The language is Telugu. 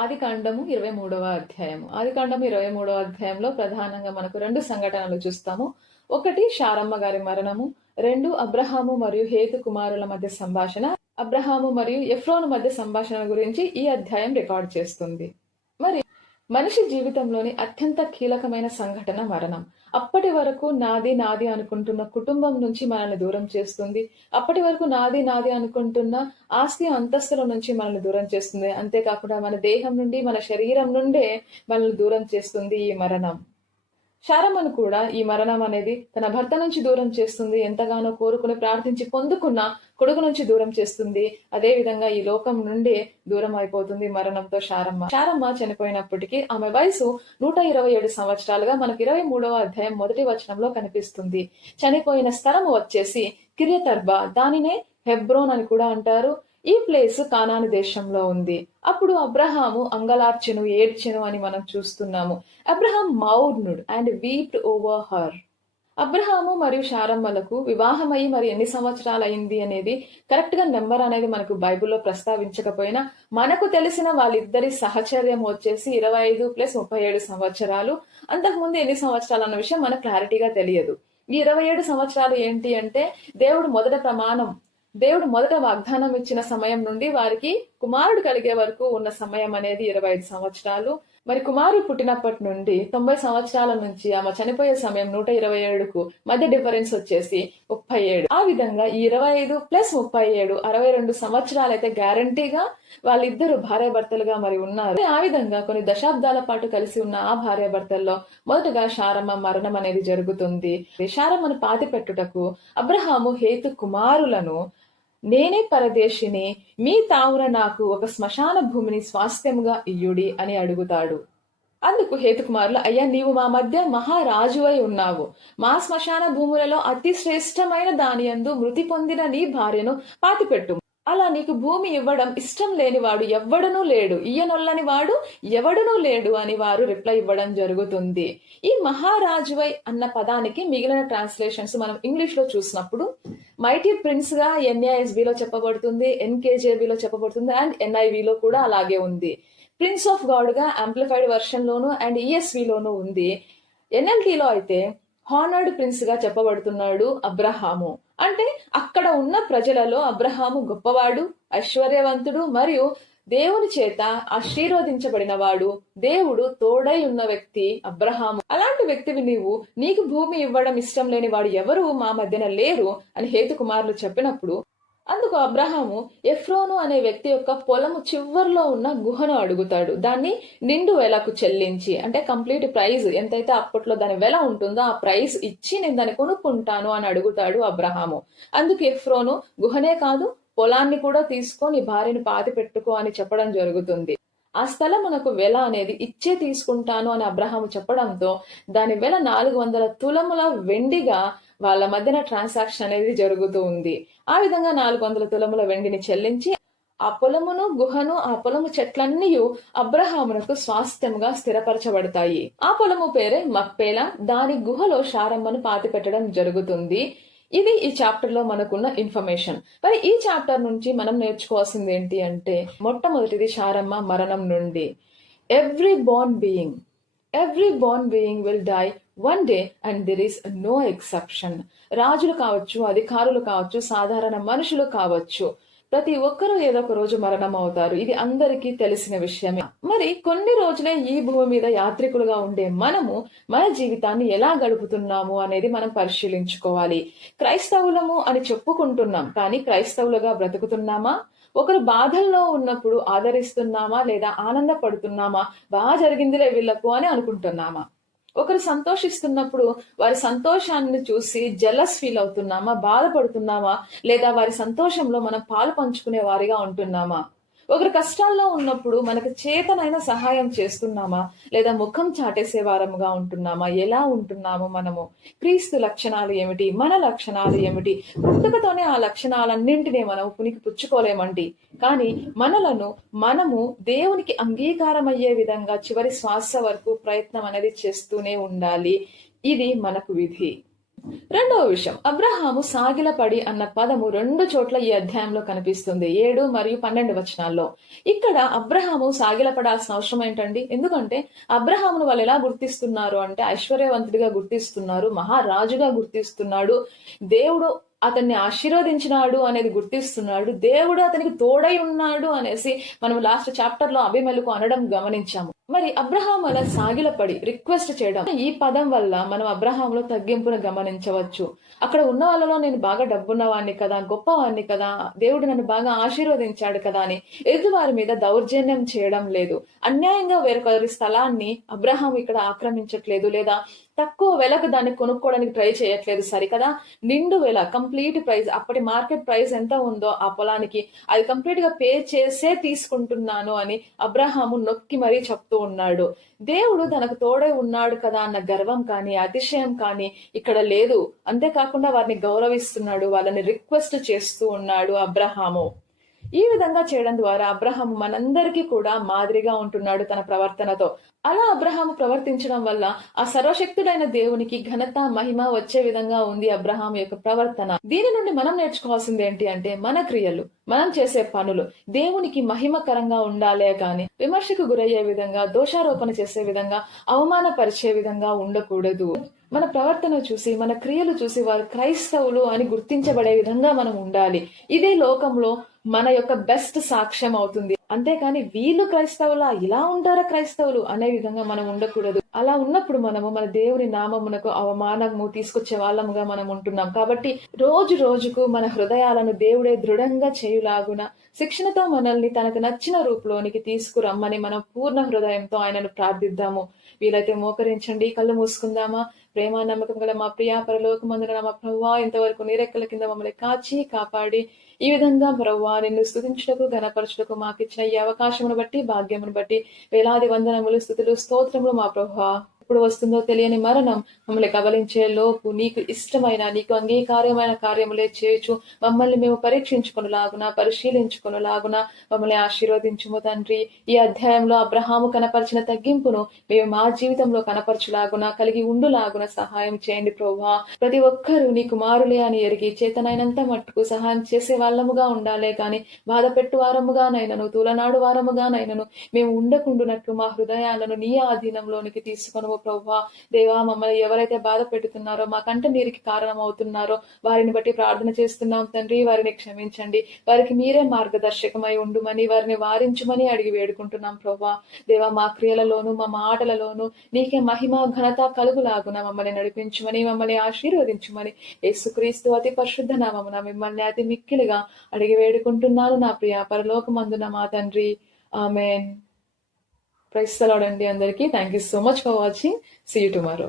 ఆదికాండము 23వ అధ్యాయము. ఆదికాండము 23వ అధ్యాయంలో ప్రధానంగా మనకు 2 సంఘటనలు చూస్తాము. ఒకటి శారమ్మ గారి మరణము, 2 అబ్రహాము మరియు హేతు కుమారుల మధ్య సంభాషణ, అబ్రహాము మరియు ఎఫ్రోను మధ్య సంభాషణ గురించి ఈ అధ్యాయం రికార్డ్ చేస్తుంది. మరి మనిషి జీవితంలోని అత్యంత కీలకమైన సంఘటన మరణం. అప్పటి వరకు నాది నాది అనుకుంటున్న కుటుంబం నుంచి మనల్ని దూరం చేస్తుంది. అప్పటి వరకు నాది నాది అనుకుంటున్న ఆస్తి అంతస్తుల నుంచి మనల్ని దూరం చేస్తుంది. అంతేకాకుండా మన దేహం నుండి, మన శరీరం నుండే మనల్ని దూరం చేస్తుంది ఈ మరణం. శారమ్మను కూడా ఈ మరణం అనేది తన భర్త నుంచి దూరం చేస్తుంది. ఎంతగానో కోరుకుని ప్రార్థించి పొందుకున్న కొడుకు నుంచి దూరం చేస్తుంది. అదే విధంగా ఈ లోకం నుండి దూరం అయిపోతుంది మరణంతో శారమ్మ చనిపోయినప్పటికీ ఆమె వయసు 127 సంవత్సరాలుగా మనకు 23వ అధ్యాయం 1వ వచనంలో కనిపిస్తుంది. చనిపోయిన స్థలము వచ్చేసి కిర్యతర్బా, దానినే హెబ్రోన్ అని కూడా అంటారు. ఈ ప్లేస్ కానాను దేశంలో ఉంది. అప్పుడు అబ్రహాము అంగలార్చెను, ఏడ్చెను అని మనం చూస్తున్నాము. Abraham mourned and weeped over her. Abraham మరియు శారమ్మలకు వివాహమయ్యి మరి ఎన్ని సంవత్సరాలు అయింది అనేది కరెక్ట్ గా నెంబర్ అనేది మనకు బైబిల్లో ప్రస్తావించకపోయినా మనకు తెలిసిన వాళ్ళిద్దరి సహచర్యం వచ్చేసి 25 + 37 సంవత్సరాలు. అంతకుముందు ఎన్ని సంవత్సరాలు అన్న విషయం మనకు క్లారిటీగా తెలియదు. ఈ 27 సంవత్సరాలు ఏంటి అంటే దేవుడు మొదట వాగ్దానం ఇచ్చిన సమయం నుండి వారికి కుమారుడు కలిగే వరకు ఉన్న సమయం అనేది 25 సంవత్సరాలు. మరి కుమారుడు పుట్టినప్పటి నుండి 90 సంవత్సరాల నుంచి ఆమె చనిపోయే సమయం 127కు మధ్య డిఫరెన్స్ వచ్చేసి 37. ఆ విధంగా ఈ 25 + 37 62 సంవత్సరాలు అయితే గ్యారంటీగా వాళ్ళిద్దరు భార్యాభర్తలుగా మరి ఉన్నారు. ఆ విధంగా కొన్ని దశాబ్దాల పాటు కలిసి ఉన్న ఆ భార్యాభర్తల్లో మొదటగా శారమ్మ మరణం అనేది జరుగుతుంది. శారమ్మను పాతి పెట్టుటకు అబ్రహాము హేతు కుమారులను, నేనే పరదేశిని, మీ తావున నాకు ఒక శ్మశాన భూమిని స్వాస్థ్యముగా ఇయ్యుడి అని అడుగుతాడు. అందుకు హేతుకుమారులు, అయ్యా, నీవు మా మధ్య మహారాజువై ఉన్నావు. మా శ్మశాన భూములలో అతి శ్రేష్టమైన దానియందు మృతి పొందిన నీ భార్యను పాతిపెట్టు. అలా నీకు భూమి ఇవ్వడం ఇష్టం లేనివాడు ఎవ్వడునూ లేడు, ఇయ్యనొల్లని వాడు ఎవడునూ లేడు అని వారు రిప్లై ఇవ్వడం జరుగుతుంది. ఈ మహారాజువై అన్న పదానికి మిగిలిన ట్రాన్స్లేషన్స్ మనం ఇంగ్లీష్ లో చూసినప్పుడు మైటీ ప్రిన్స్ గా NASBలో చెప్పబడుతుంది, NKJVలో చెప్పబడుతుంది అండ్ NIVలో కూడా అలాగే ఉంది. ప్రిన్స్ ఆఫ్ గాడ్ గా యాంప్లిఫైడ్ వర్షన్ లోను అండ్ ESVలోనూ ఉంది. NLTలో అయితే హానర్డ్ ప్రిన్స్ గా చెప్పబడుతున్నాడు అబ్రహాము. అంటే అక్కడ ఉన్న ప్రజలలో అబ్రహాము గొప్పవాడు, ఐశ్వర్యవంతుడు మరియు దేవుని చేత ఆశీర్వదించబడిన వాడు, దేవుడు తోడై ఉన్న వ్యక్తి అబ్రహాము. అలాంటి వ్యక్తివి నీకు భూమి ఇవ్వడం ఇష్టం లేని వాడు ఎవరు మా మధ్యన లేరు అని హేతు కుమారులు చెప్పినప్పుడు అందుకు అబ్రహాము ఎఫ్రోను అనే వ్యక్తి యొక్క పొలము చివర్లో ఉన్న గుహను అడుగుతాడు. దాన్ని నిండు వెలకు చెల్లించి, అంటే కంప్లీట్ ప్రైజ్ ఎంతైతే అప్పట్లో దాని వెల ఉంటుందో ఆ ప్రైస్ ఇచ్చి నేను దాన్ని కొనుక్కుంటాను అని అడుగుతాడు అబ్రహాము. అందుకు ఎఫ్రోను గుహనే కాదు పొలాన్ని కూడా తీసుకొని భార్యను పాతి పెట్టుకో అని చెప్పడం జరుగుతుంది. ఆ స్థలం మనకు వెల అనేది ఇచ్చే తీసుకుంటాను అని అబ్రహాము చెప్పడంతో దాని వెల 400 తులముల వెండిగా వాళ్ళ మధ్యన ట్రాన్సాక్షన్ అనేది జరుగుతూ ఉంది. ఆ విధంగా 400 తులముల వెండిని చెల్లించి ఆ పొలమును, గుహను, ఆ పొలము చెట్లన్నీ అబ్రహామునకు స్వాస్థ్యంగా స్థిరపరచబడతాయి. ఆ పొలము పేరే మక్పేలా. దాని గుహలో శారమ్మను పాతి పెట్టడం జరుగుతుంది. ఇది ఈ చాప్టర్ లో మనకున్న ఇన్ఫర్మేషన్. మరి ఈ చాప్టర్ నుంచి మనం నేర్చుకోవాల్సింది ఏంటి అంటే, మొట్టమొదటిది శారమ్మ మరణం నుండి every born being will die one day and there is no exception. రాజులు కావచ్చు, అధికారులు కావచ్చు, సాధారణ మనుషులు కావచ్చు, ప్రతి ఒక్కరూ ఏదో ఒక రోజు మరణం అవుతారు. ఇది అందరికీ తెలిసిన విషయమే. మరి కొన్ని రోజులే ఈ భూమి మీద యాత్రికులుగా ఉండే మనము మన జీవితాన్ని ఎలా గడుపుతున్నాము అనేది మనం పరిశీలించుకోవాలి. క్రైస్తవులము అని చెప్పుకుంటున్నాం, కానీ క్రైస్తవులుగా బ్రతుకుతున్నామా? ఒకరు బాధల్లో ఉన్నప్పుడు ఆదరిస్తున్నామా లేదా ఆనందపడుతున్నామా? బాగా జరిగిందిలే వీళ్లకు అని అనుకుంటున్నామా? ఒకరు సంతోషిస్తున్నప్పుడు వారి సంతోషాన్ని చూసి జెలస్ ఫీల్ అవుతున్నామా, బాధపడుతున్నామా, లేదా వారి సంతోషంలో మనం పాలు పంచుకునే వారిగా ఉంటున్నామా? ఒకరు కష్టాల్లో ఉన్నప్పుడు మనకు చేతనైన సహాయం చేస్తున్నామా, లేదా ముఖం చాటేసే వారముగా ఉంటున్నామా? ఎలా ఉంటున్నాము మనము? క్రీస్తు లక్షణాలు ఏమిటి, మన లక్షణాలు ఏమిటి? పుట్టుకతోనే ఆ లక్షణాలన్నింటినీ మనం పునికి పుచ్చుకోలేమండి. కానీ మనము దేవునికి అంగీకారమయ్యే విధంగా చివరి శ్వాస వరకు ప్రయత్నం అనేది చేస్తూనే ఉండాలి. ఇది మనకు విధి. రెండవ విషయం, అబ్రహాము సాగిలపడి అన్న పదము 2 చోట్ల ఈ అధ్యాయంలో కనిపిస్తుంది, 7 మరియు 12 వచనాల్లో. ఇక్కడ అబ్రహాము సాగిలపడాల్సిన అవసరం ఏంటండి? ఎందుకంటే అబ్రహామును వాళ్ళు ఎలా గుర్తిస్తున్నారు అంటే ఐశ్వర్యవంతుడిగా గుర్తిస్తున్నారు, మహారాజుగా గుర్తిస్తున్నాడు, దేవుడు అతన్ని ఆశీర్వదించినాడు అనేది గుర్తిస్తున్నాడు, దేవుడు అతనికి తోడై ఉన్నాడు అనేసి మనం లాస్ట్ చాప్టర్ లో అభిమేలకు అనడం గమనించాము. మరి అబ్రహాం అలా సాగిలపడి రిక్వెస్ట్ చేయడం, ఈ పదం వల్ల మనం అబ్రహాంలో తగ్గింపును గమనించవచ్చు. అక్కడ ఉన్న వాళ్ళలో నేను బాగా డబ్బున్నవాడిని కదా, గొప్పవాడిని కదా, దేవుడు నన్ను బాగా ఆశీర్వదించాడు కదా అని ఎదుటివారి మీద దౌర్జన్యం చేయడం లేదు. అన్యాయంగా వేరొకరి స్థలాన్ని అబ్రహాం ఇక్కడ ఆక్రమించట్లేదు, లేదా తక్కువ వెలకు దాన్ని కొనుక్కోవడానికి ట్రై చేయట్లేదు, సరికదా. నిండు వెల, కంప్లీట్ ప్రైస్, అప్పటి మార్కెట్ ప్రైస్ ఎంత ఉందో ఆ పొలానికి అది కంప్లీట్ గా పే చేసే తీసుకుంటున్నాను అని అబ్రహాము నొక్కి మరీ చెప్తూ ఉన్నాడు. దేవుడు తనకు తోడై ఉన్నాడు కదా అన్న గర్వం కానీ అతిశయం కానీ ఇక్కడ లేదు. అంతేకాకుండా వారిని గౌరవిస్తున్నాడు, వాళ్ళని రిక్వెస్ట్ చేస్తూ ఉన్నాడు అబ్రహాము. ఈ విధంగా చేయడం ద్వారా అబ్రహాము మనందరికీ కూడా మాదిరిగా ఉంటున్నాడు తన ప్రవర్తనతో. అలా అబ్రహాము ప్రవర్తించడం వల్ల ఆ సర్వశక్తుడైన దేవునికి ఘనత మహిమ వచ్చే విధంగా ఉంది అబ్రహాము యొక్క ప్రవర్తన. దీని నుండి మనం నేర్చుకోవాల్సింది ఏంటి అంటే మన క్రియలు, మనం చేసే పనులు దేవునికి మహిమకరంగా ఉండాలే గాని విమర్శకు గురయ్యే విధంగా, దోషారోపణ చేసే విధంగా, అవమానపరిచే విధంగా ఉండకూడదు. మన ప్రవర్తన చూసి, మన క్రియలు చూసి వారు క్రైస్తవులు అని గుర్తించబడే విధంగా మనం ఉండాలి. ఇదే లోకంలో మన యొక్క బెస్ట్ సాక్ష్యం అవుతుంది. అంతేకాని వీళ్ళు క్రైస్తవులా, ఇలా ఉంటారా క్రైస్తవులు అనే విధంగా మనం ఉండకూడదు. అలా ఉన్నప్పుడు మనము మన దేవుని నామమునకు అవమానము తీసుకొచ్చే వాళ్ళముగా మనం ఉంటున్నాం. కాబట్టి రోజు రోజుకు మన హృదయాలను దేవుడే దృఢంగా చేయులాగున శిక్షణతో మనల్ని తనకు నచ్చిన రూపులోనికి తీసుకురమ్మని మనం పూర్ణ హృదయంతో ఆయనను ప్రార్థిద్దాము. వీలైతే మోకరించండి, కళ్ళు మూసుకుందామా. ప్రేమ నమ్మకం గల మా ప్రియా పరలోకమందున మా ప్రభువా, ఇంతవరకు నీరెక్కల కింద మమ్మల్ని కాచి కాపాడి ఈ విధంగా ప్రభువా నిన్ను స్తుతించుటకు ఘనపరచుటకు మాకు ఇచ్చిన ఈ అవకాశమును బట్టి, భాగ్యమును బట్టి వేలాది వందనములు, స్తుతులు, స్తోత్రములు మా ప్రభువా. ఎప్పుడు వస్తుందో తెలియని మరణం మమ్మల్ని కబలించే లోపు నీకు ఇష్టమైన, నీకు అంగీకారమైన కార్యములే చేయొచ్చు మమ్మల్ని మేము పరీక్షించుకొనులాగున, పరిశీలించుకొనులాగున మమ్మల్ని ఆశీర్వదించుము తండ్రి. ఈ అధ్యాయంలో అబ్రహాము కనపరిచిన తగ్గింపును మేము మా జీవితంలో కనపరచులాగున, కలిగి ఉండులాగున సహాయం చేయండి ప్రభువా. ప్రతి ఒక్కరూ నీ కుమారులే అని ఎరిగి చేతనైనంత మట్టుకు సహాయం చేసే వాళ్ళముగా ఉండాలే కానీ బాధ పెట్టు వారముగానైనను, తూలనాడు వారముగానైనను మేము ఉండకుండునట్లు మా హృదయాలను నీ ఆధీనంలోనికి తీసుకొను ప్రభువా. దేవా, మమ్మల్ని ఎవరైతే బాధ పెడుతున్నారో, మా కంట నీరికి కారణం అవుతున్నారో వారిని బట్టి ప్రార్థన చేస్తున్నాం తండ్రి. వారిని క్షమించండి, వారికి మీరే మార్గదర్శకమై ఉండుమని, వారిని వారించుమని అడిగి వేడుకుంటున్నాం ప్రభువా. దేవా, మా క్రియలలోను మా మాటలలోను నీకే మహిమ ఘనత కలుగులాగున మమ్మల్ని నడిపించుమని, మమ్మల్ని ఆశీర్వదించుమని యేసుక్రీస్తు అతి పరిశుద్ధ నామమున మిమ్మల్ని అతి మిక్కిలిగా అడిగి వేడుకుంటున్నాను నా ప్రియ పరలోకమందున మా తండ్రి. ఆమెన్. ప్రైజ్ ది లార్డ్ అండి అందరికీ. Thank you so much for watching. See you tomorrow.